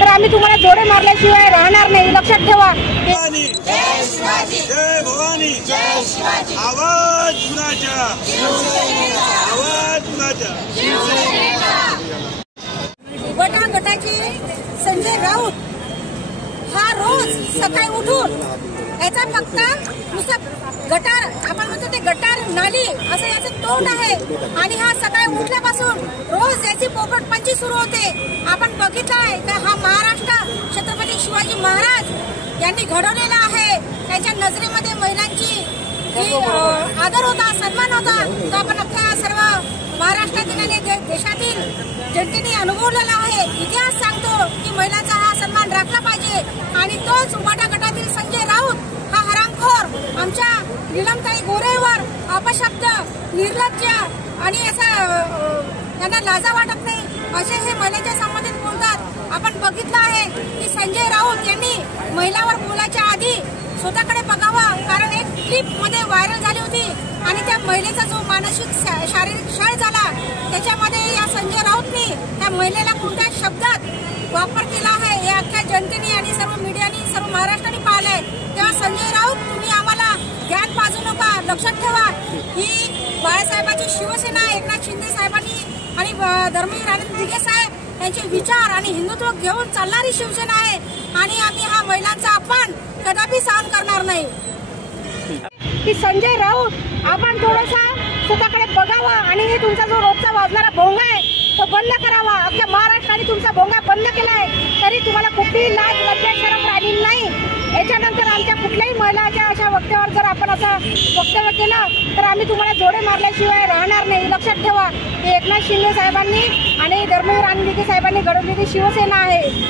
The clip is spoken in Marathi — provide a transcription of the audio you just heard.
तर आम्ही तुम्हाला जोडे मारल्याशिवाय राहणार नाही, लक्षात ठेवा। जय भवानी, आवाज कुणाचा, आवाज कुणाचा। गटाची संजय राऊत हा रोज सकाळी उठून याचा फक्त नुसतं गटार, आपण म्हणतो ते गटार नाली असं याचं तोंड आहे आणि हा सकाळी उठल्यापासून रोज याची पोपटपंची सुरू होते। आपण बघितलं आहे का हा महाराष्ट्र छत्रपती शिवाजी महाराज यांनी घडवलेला आहे। त्याच्या नजरेमध्ये महिलांची आदर होता, सन्मान होता, तो आपण अख्ख्या सर्व महाराष्ट्रातील आणि देशातील जनतेने अनुभवलेला आहे। इतिहास सांगतो की महिलांचा हा सन्मान राखला पाहिजे आणि तोच उबाटा गटातील संजय राऊत हा हरामखोर आमच्या नीलमताई गोरेवर अपशब्द, निर्लज्ज आणि असं त्यांना लाजा वाटत नाही असे हे महिलांच्या संबंधित बोलतात। आपण बघितलं आहे की संजय राऊत यांनी महिलावर बोलायच्या आधी स्वतःकडे बघावं, कारण एक क्लिप मध्ये व्हायरल झाली होती आणि त्या महिलेचा जो मानसिक शारीरिक छळ झाला त्याच्यामध्ये या संजय राऊतनी त्या महिलेला कोणत्या शब्दात वापर केला आहे हे अख्ख्या जनतेने आणि सर्व मीडियाने, सर्व महाराष्ट्राने पाहिलंय। तेव्हा संजय राऊत तुम्ही आम्हाला ज्ञान पाजू नका, लक्षात ठेवा ही बाळासाहेबांची शिवसेना, एकनाथ शिंदे साहेबांनी आणि धर्मवीर आनंद दिघे साहेब यांचे विचार आणि हिंदुत्व घेऊन चालणारी शिवसेना आहे आणि आम्ही हा महिलांचा अपमान कदापि सहन करणार नाही। की संजय राऊत आपण थोडासा स्वतःकडे बघावा आणि हे तुमचा जो रोजचा वाजणारा भोंगा आहे तो बंद करावा। अख्ख्या महाराष्ट्राने तुमचा भोंगा बंद केलाय तरी तुम्हाला कुठलीही लाज लज्जा शरम राहिली नाही। याच्यानंतर आमच्या कुठल्याही महिलाच्या अशा वक्त्यावर जर आपण असं वक्तव्य केलं तर आम्ही तुम्हाला जोडे मारल्याशिवाय राहणार नाही, लक्षात ठेवा। हे एकनाथ शिंदे साहेबांनी आणि धर्मवीर आनंद दिघे साहेबांनी घडवलेली शिवसेना आहे।